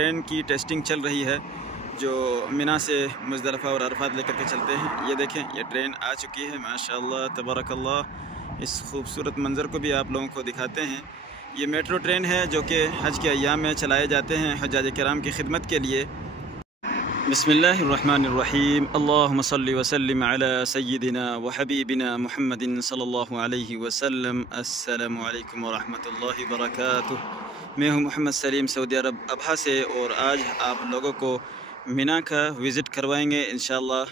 Train की testing चल रही है जो मिना से मुज़दलिफ़ा और अरफात लेकर के चलते हैं। ये देखें, ये ट्रेन आ चुकी है माशाअल्लाह तबारकल्लाह। इस खूबसूरत मंज़र को भी आप लोगों को दिखाते हैं। ये मेट्रो ट्रेन है जो कि हज के अय्याम में चलाए जाते हैं हज्जाज किराम की खिदमत के लिए। बिस्मिल्लाहिर्रहमानिर्रहीम। अल्लाहुम्मा सल्लि व सल्लिम अला सय्यिदिना व हबीबिना मुहम्मदिन सल्लल्लाहु अलैहि वसल्लम। अस्सलामु अलैकुम व रहमतुल्लाहि व बरकातुहू। मैं हूँ मोहम्मद सलीम, सऊदी अरब अबहा से, और आज आप लोगों को मिना का विज़िट करवाएंगे इंशाअल्लाह।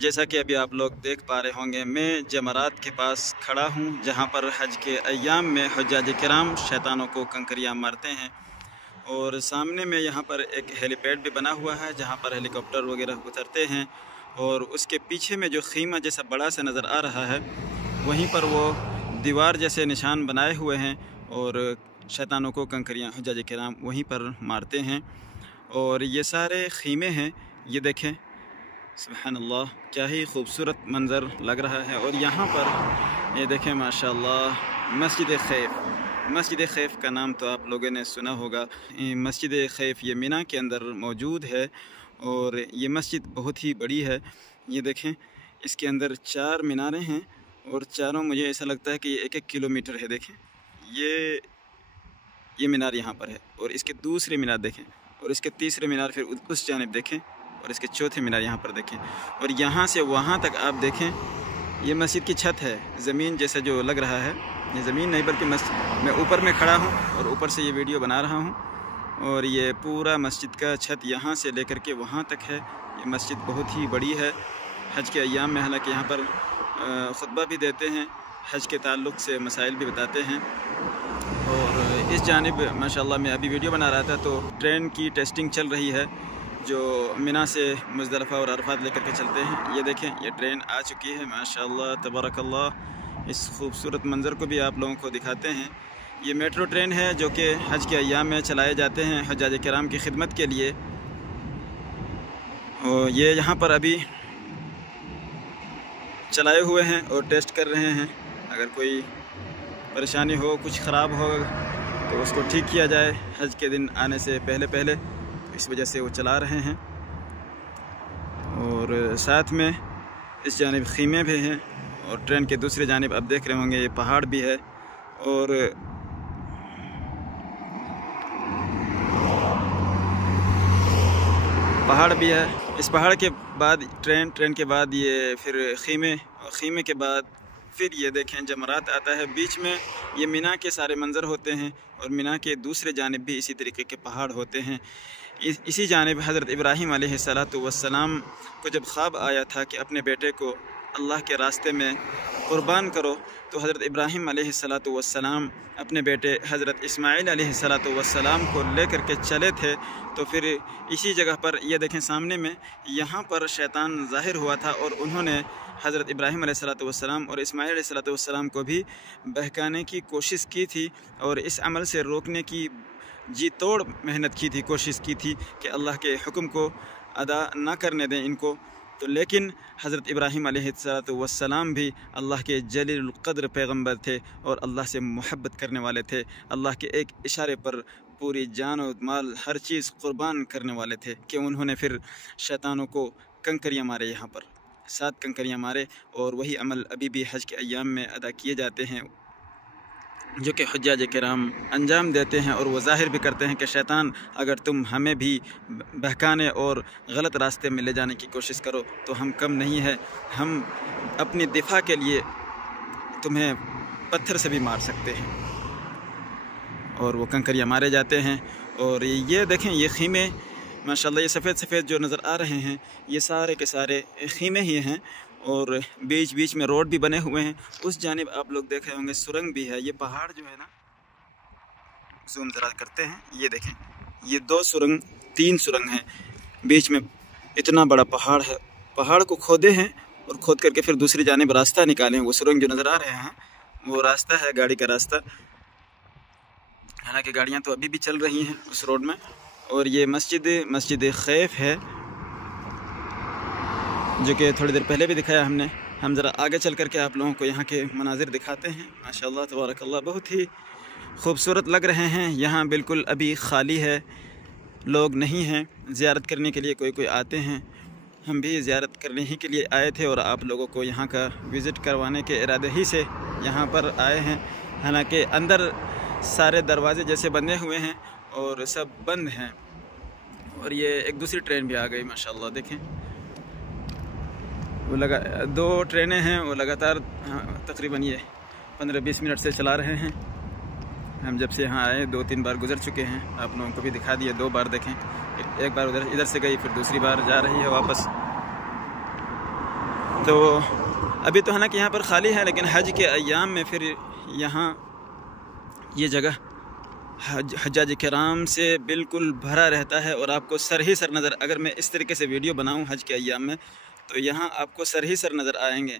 जैसा कि अभी आप लोग देख पा रहे होंगे, मैं जमरात के पास खड़ा हूँ जहाँ पर हज के अय्याम में हज्जाज किराम शैतानों को कंकरियाँ मारते हैं। और सामने में यहाँ पर एक हेलीपैड भी बना हुआ है जहाँ पर हेलीकॉप्टर वगैरह उतरते हैं। और उसके पीछे में जो खीमा जैसा बड़ा सा नज़र आ रहा है, वहीं पर वो दीवार जैसे निशान बनाए हुए हैं और शैतानों को कंकरियाँ हज्जाज किराम वहीं पर मारते हैं। और ये सारे खीमे हैं, ये देखें, सुब्हानअल्लाह, क्या ही खूबसूरत मंज़र लग रहा है। और यहाँ पर ये देखें माशाअल्लाह, मस्जिद खैफ का नाम तो आप लोगों ने सुना होगा। मस्जिद खैफ ये मिना के अंदर मौजूद है और ये मस्जिद बहुत ही बड़ी है। ये देखें, इसके अंदर 4 मीनारें हैं और चारों, मुझे ऐसा लगता है कि 1-1 किलोमीटर है। देखें, ये मीनार यहाँ पर है और इसके दूसरे मीनार देखें, और इसके तीसरे मीनार फिर उस जानिब देखें, और इसके चौथे मीनार यहाँ पर देखें। और यहाँ से वहाँ तक आप देखें, ये मस्जिद की छत है, ज़मीन जैसा जो लग रहा है, ये ज़मीन नहीं बल्कि मस्जिद। मैं ऊपर में खड़ा हूँ और ऊपर से ये वीडियो बना रहा हूँ। और ये पूरा मस्जिद का छत यहाँ से लेकर के वहाँ तक है। ये मस्जिद बहुत ही बड़ी है। हज के अय्याम में हालांकि यहाँ पर खुतबा भी देते हैं, हज के ताल्लुक़ से मसाइल भी बताते हैं। और इस जानिब माशाअल्लाह मैं अभी वीडियो बना रहा था तो ट्रेन की टेस्टिंग चल रही है जो मिना से मुज़दलिफ़ा और अरफात लेकर के चलते हैं। ये देखें, ये ट्रेन आ चुकी है माशाअल्लाह तबारकल्लाह। इस खूबसूरत मंज़र को भी आप लोगों को दिखाते हैं। ये मेट्रो ट्रेन है जो कि हज के अय्याम में चलाए जाते हैं हज्जाज किराम की खिदमत के लिए। और ये यहाँ पर अभी चलाए हुए हैं और टेस्ट कर रहे हैं। अगर कोई परेशानी हो, कुछ ख़राब हो तो उसको ठीक किया जाए हज के दिन आने से पहले, इस वजह से वो चला रहे हैं। और साथ में इस जानिब खीमे भी हैं और ट्रेन के दूसरे जानिब आप देख रहे होंगे ये पहाड़ भी है। और पहाड़ भी है। इस पहाड़ के बाद ट्रेन के बाद ये फिर खीमे, और खीमे के बाद फिर ये देखें जमरात आता है। बीच में ये मिना के सारे मंज़र होते हैं और मिना के दूसरे जानिब भी इसी तरीके के पहाड़ होते हैं। इसी जानिब हज़रत इब्राहीम अलैहिस्सलातु वस्सलाम को जब ख्वाब आया था कि अपने बेटे को अल्लाह के रास्ते में क़ुरबान करो, तो हज़रत इब्राहीम अलैहिस्सलातु वस्सलाम अपने बेटे हज़रत इस्माईल अलैहिस्सलातु वस्सलाम को लेकर के चले थे। तो फिर इसी जगह पर ये देखें सामने में, यहाँ पर शैतान ज़ाहिर हुआ था और उन्होंने हज़रत इब्राहीम अलैहिस्सलातु वस्सलाम और इस्माईल अलैहिस्सलातु वस्सलाम को भी बहकाने की कोशिश की थी और इस अमल से रोकने की जी तोड़ मेहनत की थी, कोशिश की थी कि अल्लाह के हुक्म को अदा ना करने दें इनको। तो लेकिन हज़रत इब्राहीम अलैहिस्सलातु वस्सलाम भी अल्लाह के जलीलुल क़द्र पैगम्बर थे और अल्लाह से मोहब्बत करने वाले थे। अल्लाह के एक इशारे पर पूरी जान और माल हर चीज़ क़ुरबान करने वाले थे कि उन्होंने फिर शैतानों को कंकरियाँ मारे, यहाँ पर 7 कंकरियाँ मारे। और वही अमल अभी भी हज के अय्याम में अदा किए जाते हैं जो कि हज्जाज किराम अंजाम देते हैं। और वो ज़ाहिर भी करते हैं कि शैतान, अगर तुम हमें भी बहकाने और गलत रास्ते में ले जाने की कोशिश करो तो हम कम नहीं है, हम अपनी दिफा के लिए तुम्हें पत्थर से भी मार सकते हैं। और वो कंकरियाँ मारे जाते हैं। और ये देखें, ये खीमे माशाअल्लाह, ये सफ़ेद जो नज़र आ रहे हैं ये सारे के सारे खीमे ही हैं। और बीच बीच में रोड भी बने हुए हैं। उस जानिब आप लोग देख रहे होंगे सुरंग भी है। ये पहाड़ जो है ना, जूम ज़रा करते हैं, ये देखें, ये 2 सुरंग 3 सुरंग हैं, बीच में इतना बड़ा पहाड़ है। पहाड़ को खोदे हैं और खोद करके फिर दूसरी जानिब रास्ता निकाले हैं। वो सुरंग जो नज़र आ रहे हैं वो रास्ता है, गाड़ी का रास्ता। हालांकि गाड़ियाँ तो अभी भी चल रही हैं उस रोड में। और ये मस्जिद खैफ है जो कि थोड़ी देर पहले भी दिखाया हमने। हम ज़रा आगे चल कर के आप लोगों को यहाँ के मनाजिर दिखाते हैं। माशाअल्लाह तबारकल्लाह, बहुत ही खूबसूरत लग रहे हैं। यहाँ बिल्कुल अभी खाली है, लोग नहीं हैं ज़ियारत करने के लिए, कोई कोई आते हैं। हम भी ज़ियारत करने ही के लिए आए थे और आप लोगों को यहाँ का विज़िट करवाने के इरादे ही से यहाँ पर आए हैं। हालांकि अंदर सारे दरवाज़े जैसे बंधे हुए हैं और सब बंद हैं। और ये एक दूसरी ट्रेन भी आ गई माशाल्लाह, देखें वो लगा 2 ट्रेनें हैं, वो लगातार तकरीबन ये 15-20 मिनट से चला रहे हैं। हम जब से यहाँ आए 2-3 बार गुजर चुके हैं, आप लोगों को भी दिखा दिए। 2 बार देखें, एक बार इधर से गई, फिर दूसरी बार जा रही है वापस। तो अभी तो हालांकि यहाँ पर ख़ाली है, लेकिन हज के अय्याम में फिर यहाँ ये जगह हज्जाज किराम से बिल्कुल भरा रहता है और आपको सर ही सर नज़र, अगर मैं इस तरीके से वीडियो बनाऊँ हज के अय्याम में, तो यहाँ आपको सर ही सर नज़र आएंगे।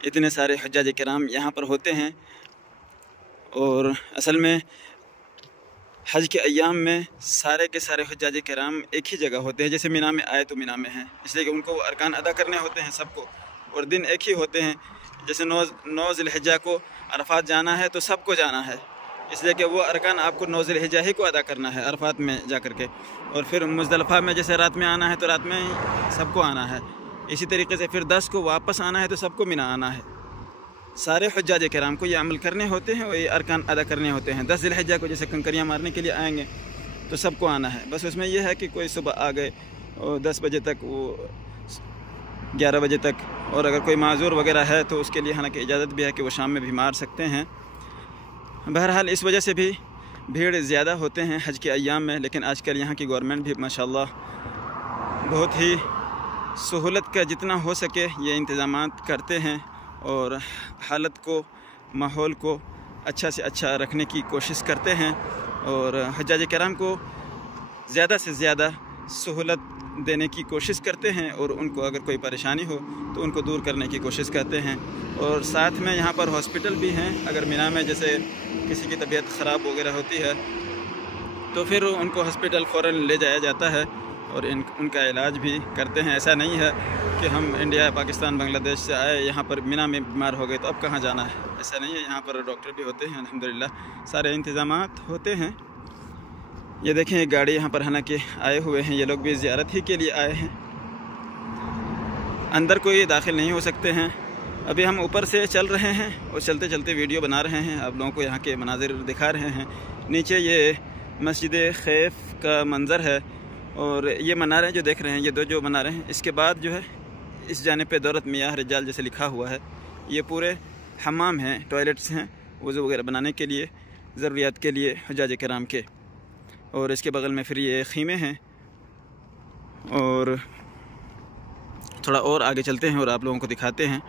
इतने सारे हज्जाज किराम यहाँ पर होते हैं। और असल में हज के अय्याम में सारे के सारे हज्जाज किराम एक ही जगह होते हैं। जैसे मिना में आए तो मिना में हैं, इसलिए कि उनको अरकान अदा करने होते हैं सबको, और दिन एक ही होते हैं। जैसे 9 ज़िलहिज्जा को अरफात जाना है तो सबको जाना है, इसलिए कि वो अरकान आपको 9 ज़िलहिज्जा ही को अदा करना है अरफात में जा कर के। और फिर मुज़दलिफ़ा में जैसे रात में आना है तो रात में ही सबको आना है। इसी तरीके से फिर 10 को वापस आना है तो सबको मिना आना है। सारे हुज्जाज किराम को ये अमल करने होते हैं और ये अरकान अदा करने होते हैं। 10 ज़िलहिज्जा को जैसे कंकरियाँ मारने के लिए आएंगे तो सबको आना है। बस उसमें यह है कि कोई सुबह आ गए और 10 बजे तक, वो 11 बजे तक, और अगर कोई माजूर वगैरह है तो उसके लिए हालांकि इजाज़त भी है कि वो शाम में भी मार सकते हैं। बहरहाल इस वजह से भी भीड़ ज़्यादा होते हैं हज के अय्याम में। लेकिन आजकल यहाँ की गवर्नमेंट भी माशाल्लाह बहुत ही सहूलत का जितना हो सके ये इंतज़ामात करते हैं और हालत को, माहौल को अच्छा से अच्छा रखने की कोशिश करते हैं और हज्जाज किराम को ज़्यादा से ज़्यादा सहूलत देने की कोशिश करते हैं और उनको अगर कोई परेशानी हो तो उनको दूर करने की कोशिश करते हैं। और साथ में यहाँ पर हॉस्पिटल भी हैं। अगर मिना में जैसे किसी की तबीयत ख़राब वगैरह होती है तो फिर उनको हॉस्पिटल फ़ौरन ले जाया जाता है और उनका इलाज भी करते हैं। ऐसा नहीं है कि हम इंडिया, पाकिस्तान, बांग्लादेश से आए यहाँ पर मिना में बीमार हो गए तो अब कहाँ जाना है, ऐसा नहीं है। यहाँ पर डॉक्टर भी होते हैं, अल्हम्दुलिल्लाह सारे इंतज़ामात होते हैं। ये देखें एक गाड़ी यहाँ पर हालांकि आए हुए हैं, ये लोग भी ज़ियारत ही के लिए आए हैं। अंदर कोई दाखिल नहीं हो सकते हैं। अभी हम ऊपर से चल रहे हैं और चलते चलते वीडियो बना रहे हैं, आप लोगों को यहाँ के मनाजिर दिखा रहे हैं। नीचे ये मस्जिद खैफ का मंज़र है और ये मनारे जो देख रहे हैं, ये 2 जो मनारे हैं, इसके बाद जो है इस जाने पे दौलत मियाह रिजाल जैसे लिखा हुआ है, ये पूरे हमाम हैं, टॉयलेट्स हैं वज़ू वगैरह बनाने के लिए, ज़रूरियात के लिए हुज्जाज किराम के। और इसके बगल में फिर ये खीमे हैं और थोड़ा और आगे चलते हैं और आप लोगों को दिखाते हैं।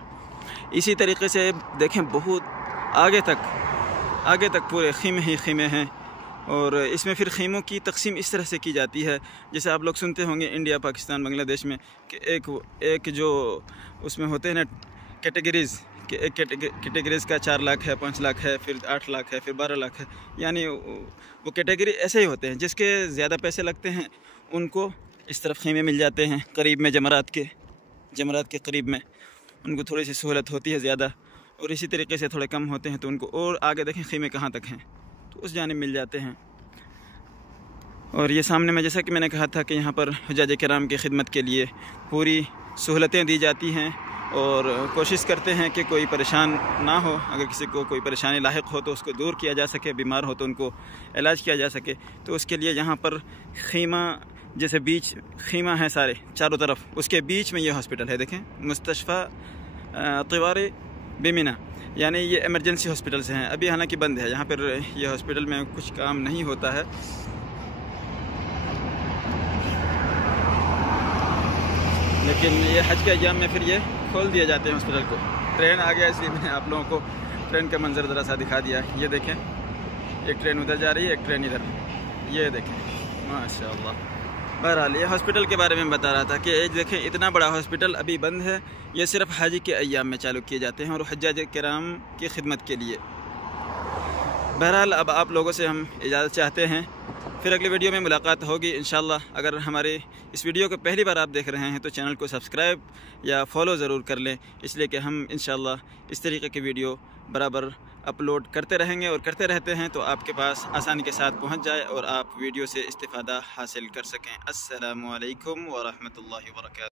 इसी तरीके से देखें बहुत आगे तक पूरे खीमे ही खीमे हैं। और इसमें फिर खीमों की तकसीम इस तरह से की जाती है, जैसे आप लोग सुनते होंगे इंडिया, पाकिस्तान, बांग्लादेश में कि एक जो उसमें होते हैं ना कैटेगरीज़, कि एक कैटेगरीज़ का 4 लाख है, 5 लाख है, फिर 8 लाख है, फिर 12 लाख है। यानी वो कैटेगरी ऐसे ही होते हैं। जिसके ज़्यादा पैसे लगते हैं उनको इस तरफ खीमे मिल जाते हैं, करीब में जमरात के करीब में उनको थोड़ी सी सहूलत होती है ज़्यादा। और इसी तरीके से थोड़े कम होते हैं तो उनको और आगे देखें खीमे कहाँ तक हैं तो उस जानिब मिल जाते हैं। और ये सामने में जैसा कि मैंने कहा था कि यहाँ पर हुज्जाज किराम की खिदमत के लिए पूरी सहूलतें दी जाती हैं और कोशिश करते हैं कि कोई परेशान ना हो। अगर किसी को कोई परेशानी लाहिक हो तो उसको दूर किया जा सके, बीमार हो तो उनको इलाज किया जा सके। तो उसके लिए यहाँ पर खीमा, जैसे बीच खीमा है सारे चारों तरफ, उसके बीच में ये हॉस्पिटल है। देखें मुस्तशफ़ा तिवारी बिमिना, यानी ये इमरजेंसी हॉस्पिटल्स हैं। अभी हालांकि बंद है यहाँ पर, ये हॉस्पिटल में कुछ काम नहीं होता है। लेकिन ये हज के अय्याम में फिर ये खोल दिए जाते हैं हॉस्पिटल को। ट्रेन आ गया इसलिए मैंने आप लोगों को ट्रेन का मंजर ज़रा सा दिखा दिया। ये देखें एक ट्रेन उधर जा रही है, एक ट्रेन इधर, ये देखें माशाअल्लाह। बहरहाल ये हॉस्पिटल के बारे में बता रहा था कि देखें इतना बड़ा हॉस्पिटल अभी बंद है। ये सिर्फ हज के अय्याम में चालू किए जाते हैं और हज्जाज किराम की खिदमत के लिए। बहरहाल अब आप लोगों से हम इजाज़त चाहते हैं फिर अगली वीडियो में मुलाकात होगी इंशाल्लाह। अगर हमारे इस वीडियो को पहली बार आप देख रहे हैं तो चैनल को सब्सक्राइब या फॉलो ज़रूर कर लें, इसलिए कि हम इंशाल्लाह इस तरीके की वीडियो बराबर अपलोड करते रहेंगे और करते रहते हैं, तो आपके पास आसानी के साथ पहुंच जाए और आप वीडियो से इस्तिफ़ादा हासिल कर सकें। अस्सलामु अलैकुम व रहमतुल्लाहि व बरकातहू।